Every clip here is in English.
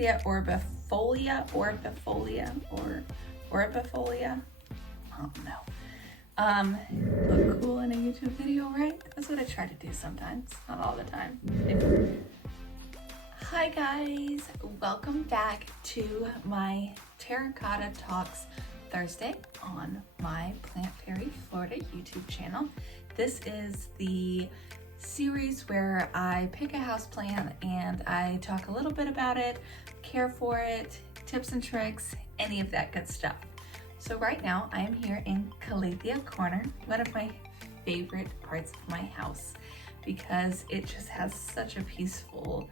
Calathea Orbifolia, or Orbifolia. Oh no. Look cool in a YouTube video, right? That's what I try to do sometimes, not all the time. Hi guys, welcome back to my Terracotta Talks Thursday on my Plant Fairy Florida YouTube channel. This is the series where I pick a houseplant and I talk a little bit about it, care for it, tips and tricks, any of that good stuff. So right now I am here in Calathea Corner, one of my favorite parts of my house because it just has such a peaceful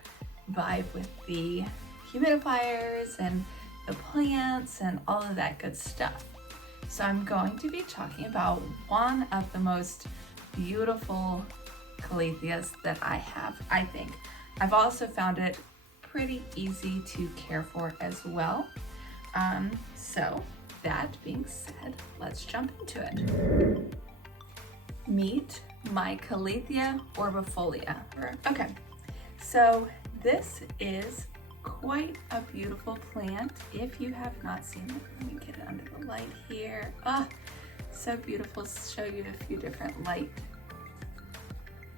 vibe with the humidifiers and the plants and all of that good stuff. So I'm going to be talking about one of the most beautiful Calatheas that I have, I think. I've also found it pretty easy to care for as well. So that being said, let's jump into it. Meet my Calathea Orbifolia. Okay, so this is quite a beautiful plant. If you have not seen it, let me get it under the light here. So beautiful. Show you a few different light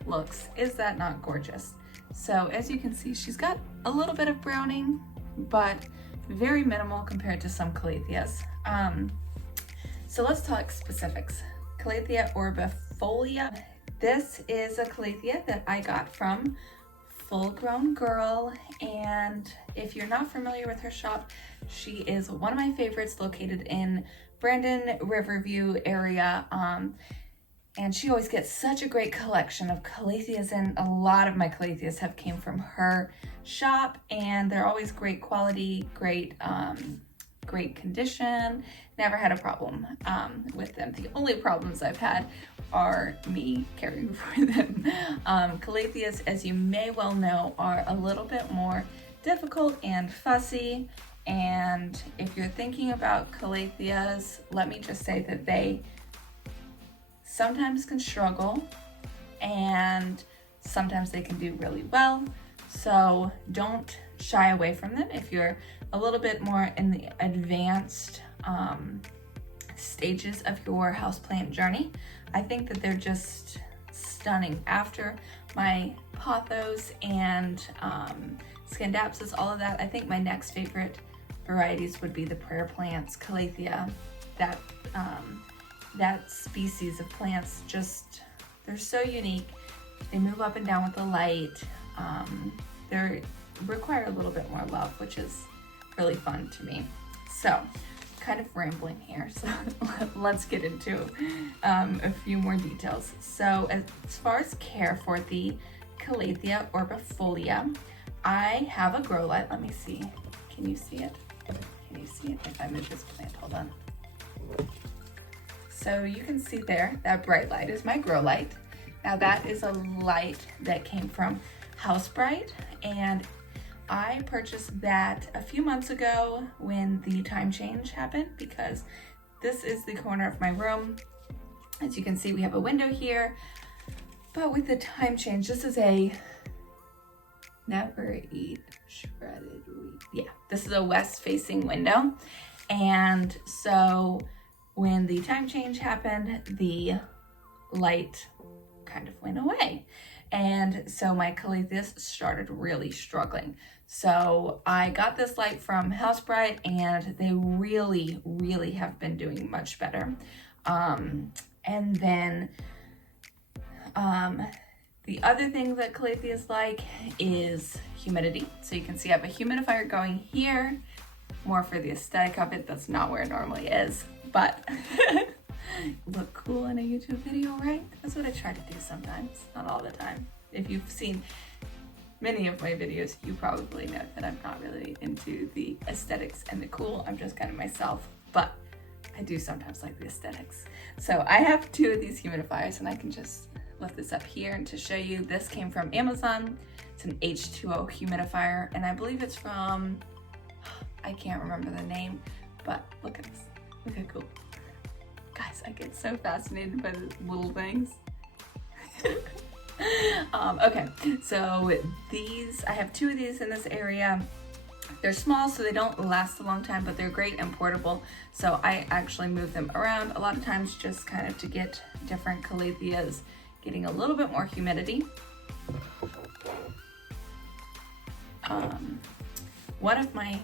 looks. Is that not gorgeous? So as you can see, she's got a little bit of browning, but very minimal compared to some Calatheas. So let's talk specifics. Calathea Orbifolia. This is a Calathea that I got from Full Grown Girl, and if you're not familiar with her shop, she is one of my favorites, located in Brandon, Riverview area. And she always gets such a great collection of Calatheas, and a lot of my Calatheas have came from her shop, and they're always great quality, great condition. Never had a problem with them. The only problems I've had are me caring for them. Calatheas, as you may well know, are a little bit more difficult and fussy. And if you're thinking about Calatheas, let me just say that they sometimes can struggle and sometimes they can do really well. So don't shy away from them if you're a little bit more in the advanced stages of your houseplant journey. I think that they're just stunning. After my pothos and scandapsus, all of that, I think my next favorite varieties would be the prayer plants, Calathea. That species of plants, just, they're so unique. They move up and down with the light. They require a little bit more love, which is really fun to me. So, kind of rambling here, so let's get into a few more details. So as far as care for the Calathea Orbifolia, I have a grow light. Let me see. Can you see it? Can you see it if I move this plant? Hold on. So you can see there, that bright light is my grow light. Now that is a light that came from House Bright, and I purchased that a few months ago when the time change happened, because this is the corner of my room. As you can see, we have a window here, but with the time change, this is a never eat shredded wheat. Yeah, this is a west facing window. And so when the time change happened, the light kind of went away. And so my Calatheas started really struggling. So I got this light from House Bright, and they really, really have been doing much better. And then the other thing that Calatheas like is humidity. So you can see I have a humidifier going here, more for the aesthetic of it. That's not where it normally is, but look cool in a YouTube video, right? That's what I try to do sometimes, not all the time. If you've seen many of my videos, you probably know that I'm not really into the aesthetics and the cool. I'm just kind of myself, but I do sometimes like the aesthetics. So I have two of these humidifiers, and I can just lift this up here and to show you. This came from Amazon. It's an H2o humidifier, and I believe it's from, I can't remember the name, but look at this. Look how cool. Guys, I get so fascinated by the little things. Okay, so these, I have two of these in this area. They're small, so they don't last a long time, but they're great and portable. So I actually move them around a lot of times just kind of to get different calatheas getting a little bit more humidity. One of my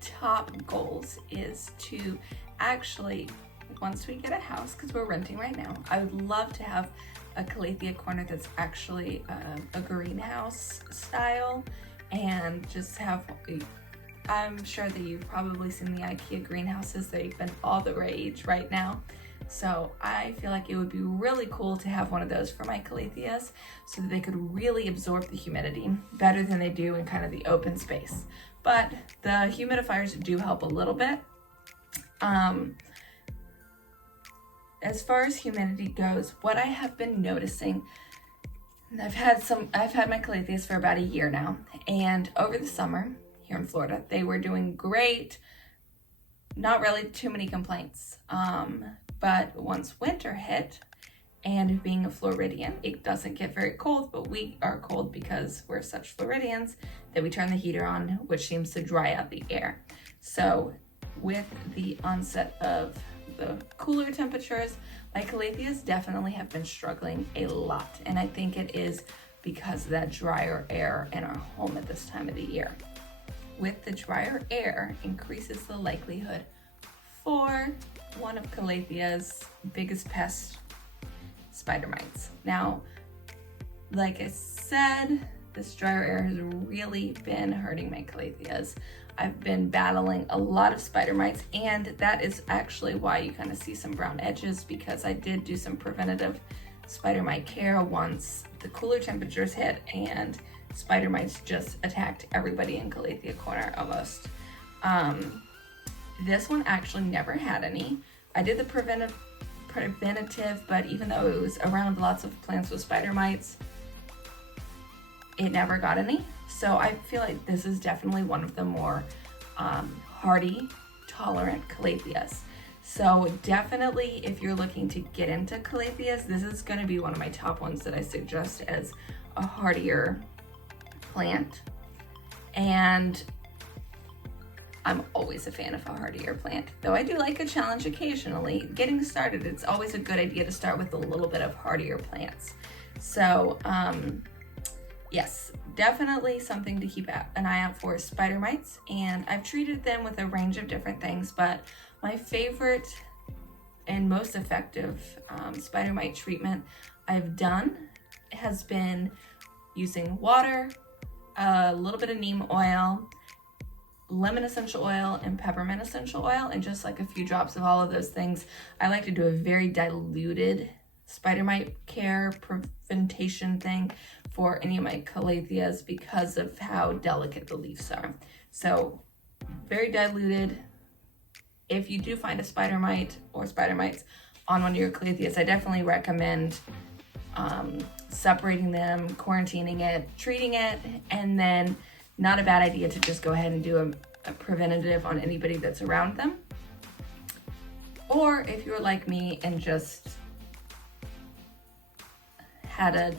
top goals is to actually, once we get a house, because we're renting right now, I would love to have a Calathea corner that's actually a greenhouse style, and just have, I'm sure that you've probably seen the IKEA greenhouses. They've been all the rage right now. So I feel like it would be really cool to have one of those for my Calatheas so that they could really absorb the humidity better than they do in kind of the open space. But the humidifiers do help a little bit. As far as humidity goes, what I have been noticing, I've had my Calatheas for about a year now, and over the summer here in Florida, they were doing great. Not really too many complaints. But once winter hit, and being a Floridian, it doesn't get very cold, but we are cold because we're such Floridians that we turn the heater on, which seems to dry out the air. So with the onset of the cooler temperatures, my Calatheas definitely have been struggling a lot. And I think it is because of that drier air in our home at this time of the year. With the drier air, increases the likelihood for one of Calathea's biggest pests, spider mites. Now, like I said, this drier air has really been hurting my Calatheas. I've been battling a lot of spider mites, and that is actually why you kind of see some brown edges, because I did do some preventative spider mite care once the cooler temperatures hit and spider mites just attacked everybody in Calathea corner almost. This one actually never had any. I did the preventative, but even though it was around lots of plants with spider mites, it never got any. So I feel like this is definitely one of the more hardy, tolerant Calatheas. So definitely, if you're looking to get into Calatheas, this is going to be one of my top ones that I suggest as a hardier plant. And I'm always a fan of a hardier plant, though I do like a challenge occasionally. Getting started, it's always a good idea to start with a little bit of hardier plants. So yes, definitely something to keep an eye out for is spider mites, and I've treated them with a range of different things, but my favorite and most effective spider mite treatment I've done has been using water, a little bit of neem oil, lemon essential oil, and peppermint essential oil, and just like a few drops of all of those things. I like to do a very diluted spider mite care prevention thing for any of my Calatheas because of how delicate the leaves are. So very diluted. If you do find a spider mite or spider mites on one of your Calatheas, I definitely recommend separating them, quarantining it, treating it, and then not a bad idea to just go ahead and do a preventative on anybody that's around them. Or if you're like me and just had a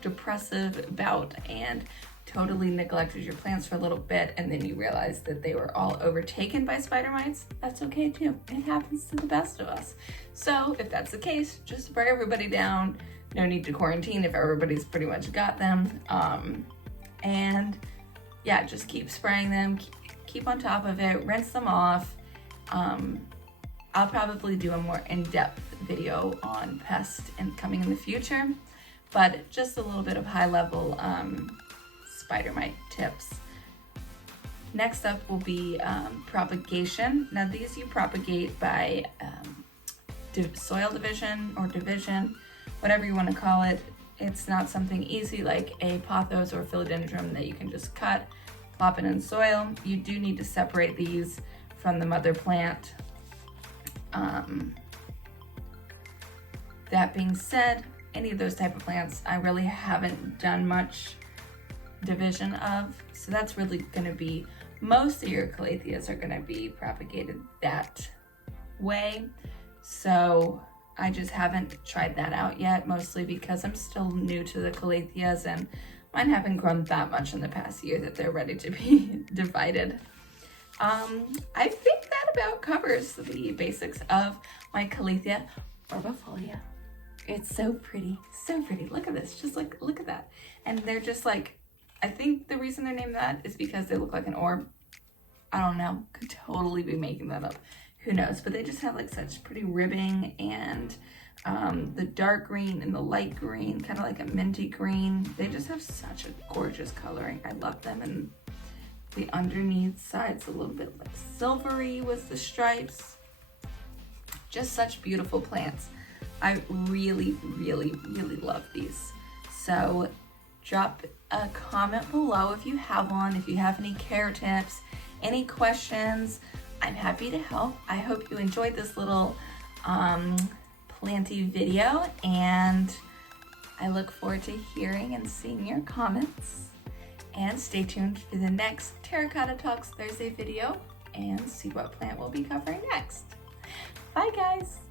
depressive bout and totally neglected your plants for a little bit, and then you realize that they were all overtaken by spider mites, that's okay too. It happens to the best of us. So if that's the case, just spray everybody down. No need to quarantine if everybody's pretty much got them. And yeah, just keep spraying them, keep on top of it, rinse them off. I'll probably do a more in-depth video on pests coming in the future, but just a little bit of high-level spider mite tips. Next up will be propagation. Now these you propagate by soil division or division, whatever you want to call it. It's not something easy like a pothos or philodendron that you can just cut, plop it in soil. You do need to separate these from the mother plant. That being said, any of those type of plants, I really haven't done much division of. So that's really going to be, most of your Calatheas are going to be propagated that way. So I just haven't tried that out yet, mostly because I'm still new to the Calatheas and Mine haven't grown that much in the past year that they're ready to be divided. I think that about covers the basics of my Calathea Orbifolia. It's so pretty, so pretty. Look at this, just like, look at that. And they're just like, I think the reason they're named that is because they look like an orb. I don't know, could totally be making that up. Who knows? But they just have like such pretty ribbing, and the dark green and the light green, kind of like a minty green. They just have such a gorgeous coloring. I love them. And the underneath side's a little bit like silvery with the stripes. Just such beautiful plants. I really, really, really love these. So drop a comment below if you have one, if you have any care tips, any questions. I'm happy to help. I hope you enjoyed this little planty video, and I look forward to hearing and seeing your comments. And stay tuned for the next Terracotta Talks Thursday video and see what plant we'll be covering next. Bye guys!